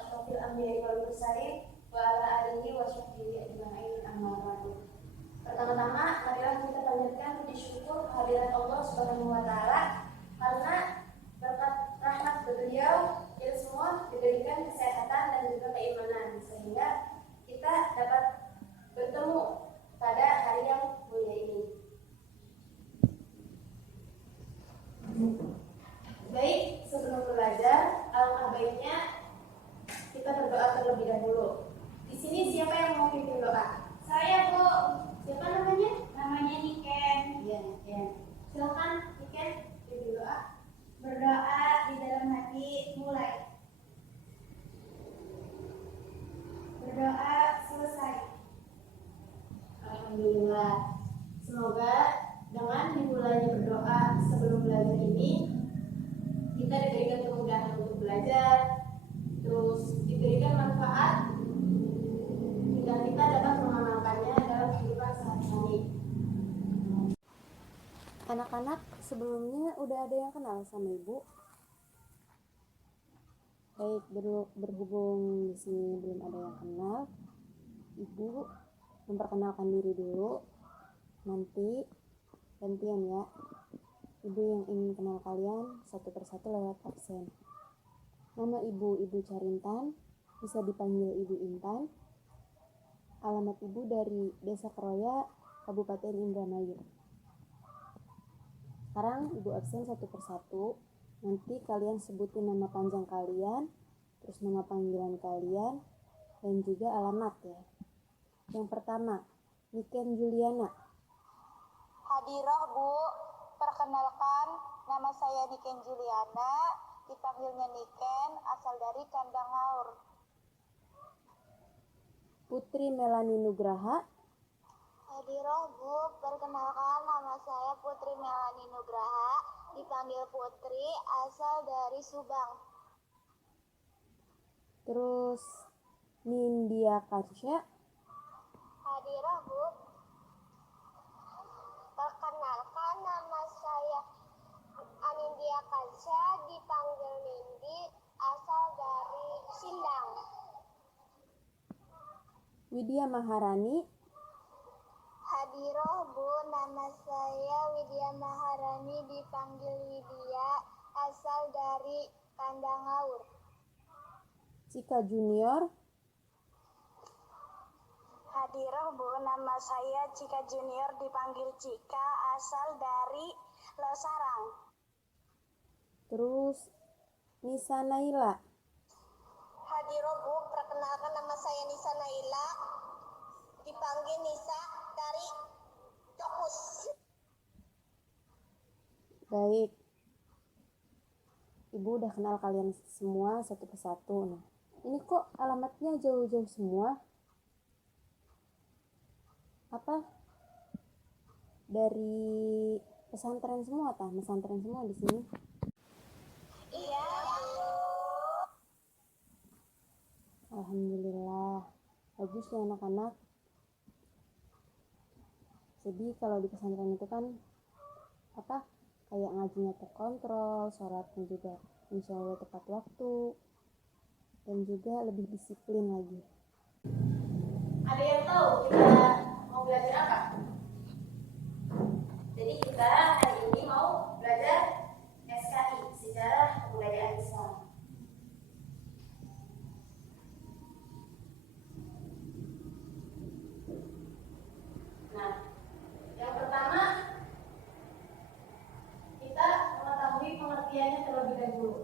asyrofil anbiya'i wal mursalin wa ala alihi wa sahbihi ajma'in amma ba'du. Pertama-tama, marilah kita panjatkan puji syukur kehadirat Allah Subhanahu wa taala karena berkat rahmat beliau kita semua diberikan kesehatan dan juga keimanan sehingga kita dapat bertemu pada hari yang mulia ini. Baik, sebelum belajar, alangkah baiknya kita berdoa terlebih dahulu. Di sini siapa yang mau pimpin doa? Saya, Bu. Siapa namanya? Namanya Niken. Iya, Niken. Silakan Niken pimpin doa. Berdoa di dalam hati, mulai. Berdoa selesai. Alhamdulillah. Semoga dengan dimulainya berdoa sebelum belajar ini kita diberikan kemudahan untuk belajar, terus diberikan manfaat hingga kita dapat mengamalkannya dalam kehidupan sehari-hari. Anak-anak, sebelumnya udah ada yang kenal sama Ibu? Baik, berhubung di sini belum ada yang kenal, Ibu memperkenalkan diri dulu. Nanti gantian ya. Ibu yang ingin kenal kalian satu persatu lewat absen. Nama Ibu Carintan, bisa dipanggil Ibu Intan. Alamat Ibu dari Desa Keroya, Kabupaten Indramayu. Sekarang Ibu absen satu persatu. Nanti kalian sebutin nama panjang kalian, terus nama panggilan kalian, dan juga alamat ya. Yang pertama, Niken Juliana. Hadirah, Bu. Perkenalkan, nama saya Niken Juliana, dipanggilnya Niken, asal dari Kandang Haur. Putri Melani Nugraha. Hadirah, Bu. Perkenalkan, nama saya Putri Melani Nugraha, dipanggil Putri, asal dari Subang. Terus Nindya Karsya. Hadirah, Bu. Perkenalkan, nama saya Anindya Kansya, dipanggil Nindi, asal dari Sindang. Widya Maharani. Hadirah, Bu. Nama saya Widya Maharani, dipanggil Widya, asal dari Kandang Haur. Cika Junior. Hadirah, Bu. Nama saya Cika Junior, dipanggil Cika, asal dari Losarang. Terus Nisa Naila. Hadirah, Bu. Perkenalkan, nama saya Nisa Naila, dipanggil Nisa, dari Tokus. Baik. Ibu udah kenal kalian semua satu persatu. Nah, ini kok alamatnya jauh-jauh semua? Apa? Dari pesantren semua tah? Pesantren semua di sini. Iya, Bu. Alhamdulillah. Bagus ya anak-anak. Jadi kalau di pesantren itu kan apa? Kayak ngajinya terkontrol, sholatnya juga insya Allah tepat waktu, dan juga lebih disiplin lagi. Ada yang tahu kita mau belajar apa? Jadi kita hari ini mau belajar SKI, Sejarah Kebudayaan Islam. Nah, yang pertama kita mengetahui pengertiannya terlebih dahulu.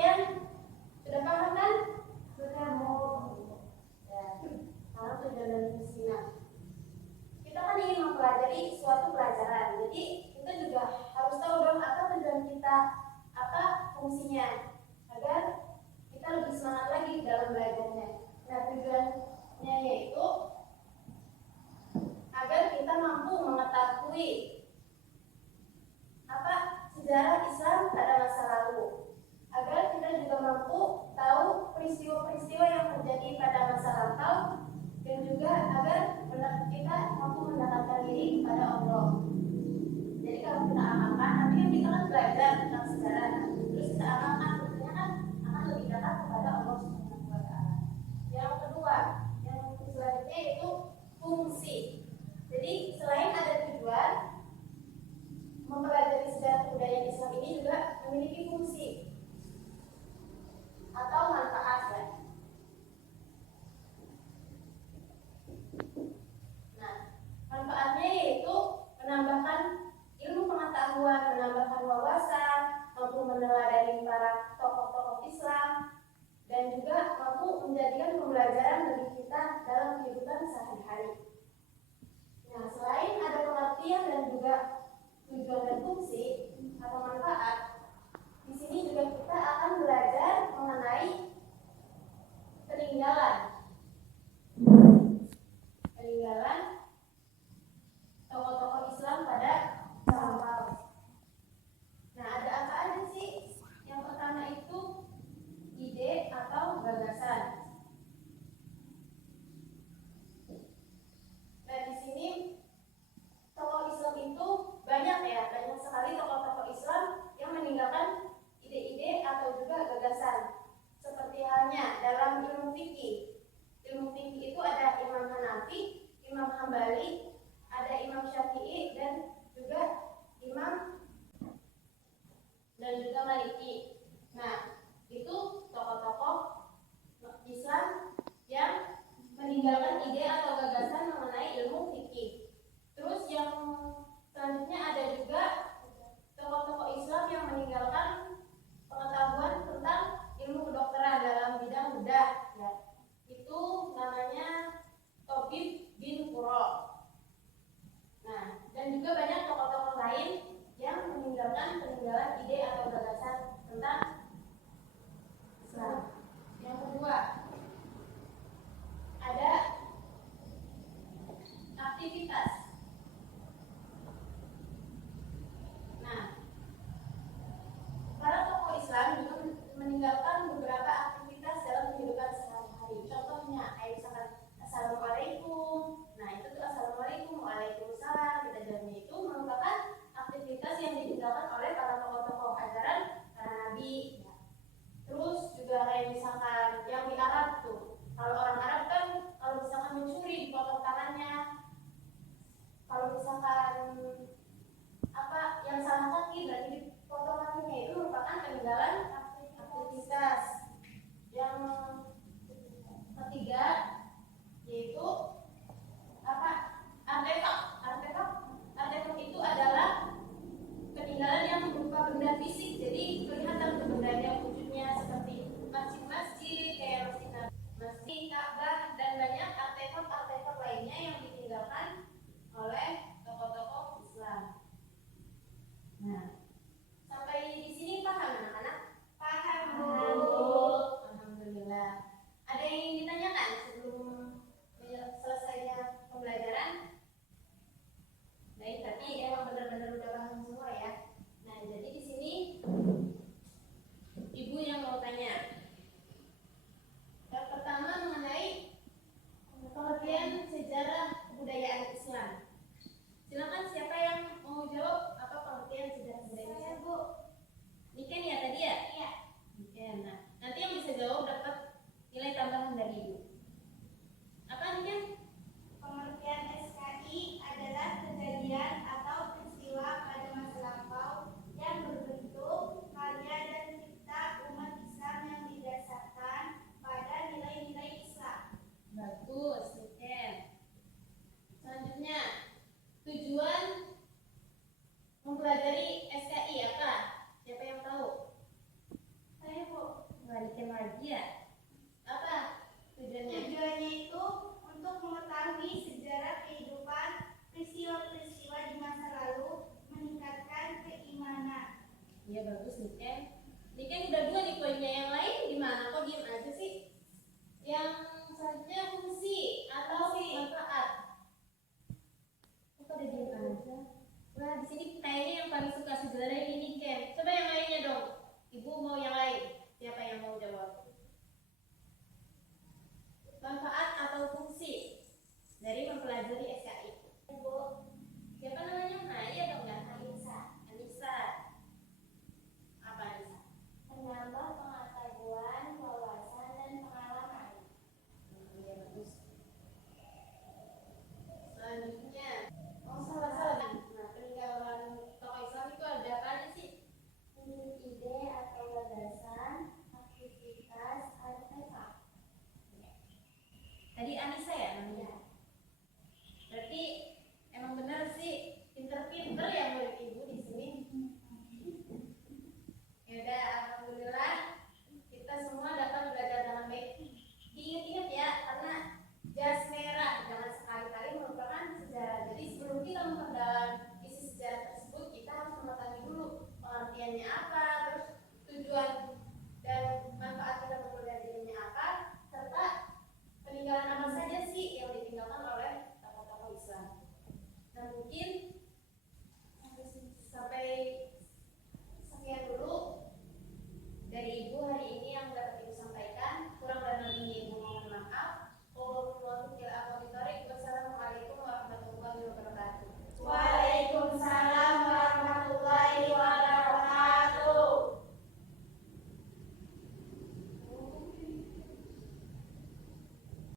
pengertian sudah paham kan? Sudah mau. Ya, sekarang tujuan dan fungsinya. Kita kan ingin mempelajari suatu pelajaran, jadi kita juga harus tahu dong apa tujuan kita, apa fungsinya, agar kita lebih semangat lagi dalam belajarnya. Nah, tujuannya yaitu agar kita mampu mengetahui apa sejarah Islam pada masa lalu, agar kita juga mampu tahu peristiwa-peristiwa yang terjadi pada masa lampau, dan juga agar kita mampu mendekatkan diri kepada Allah. Jadi kalau kita amalkan, nanti kan kita kan belajar tentang sejarah, terus kita amalkan, tentunya kan akan lebih dekat kepada Allah Subhanahu wa Ta'ala. Yang kedua, yang selanjutnya yaitu fungsi. Jadi selain ada tujuan, mempelajari sejarah kebudayaan Islam ini juga memiliki fungsi atau manfaat ya. Nah, manfaatnya yaitu menambahkan ilmu pengetahuan, menambahkan wawasan, mampu meneladani para tokoh-tokoh Islam, dan juga mampu menjadikan pembelajaran bagi kita dalam kehidupan sehari-hari. Nah, selain ada pengertian dan juga tujuan dan fungsi atau manfaat, di sini juga kita akan belajar mengenai peninggalan tokoh-tokoh Islam pada masa lampau. Nah, ada apa aja sih? Yang pertama itu ide atau gagasan. Nah, di sini tokoh Islam itu banyak ya, banyak sekali tokoh-tokoh Islam yang meninggalkan ide-ide atau juga gagasan. Seperti halnya dalam ilmu fikih. Ilmu fikih itu ada Imam Hanafi, Imam Hambali, ada Imam Syafi'i, dan juga Maliki. Nah, itu tokoh-tokoh Islam yang meninggalkan ide atau gagasan mengenai ilmu fikih. Terus yang selanjutnya ada juga tokoh-tokoh Islam yang meninggalkan pengetahuan tentang ilmu kedokteran dalam bidang bedah ya. Itu namanya Tobib bin Qura. Nah, dan juga banyak tokoh-tokoh lain yang peninggalan ide atau gagasan tentang Islam. Yang kedua, ada aktivitas. Nah, para tokoh Islam juga meninggalkan beberapa aktivitas dalam kehidupan sehari-hari. Contohnya, kayak misalkan Assalamualaikum. Nah, itu tuh Assalamualaikum, Waalaikumsalam. Kita jawabnya itu merupakan aktivitas yang ditinggalkan oleh para tokoh-tokoh ajaran para nabi. Ya. Terus juga kayak misalkan yang di Arab tuh. Kalau orang Arab kan kalau misalkan mencuri dipotong tangannya. Kalau misalkan apa yang salah kaki berarti dipotong kakinya, itu merupakan peninggalan aktivitas Niken lagi ya? Apa tujuannya? Tujuannya itu untuk mengetahui sejarah kehidupan, peristiwa-peristiwa di masa lalu, meningkatkan keimanan. Iya bagus Niken. Niken udah 2 nih poinnya, yang lain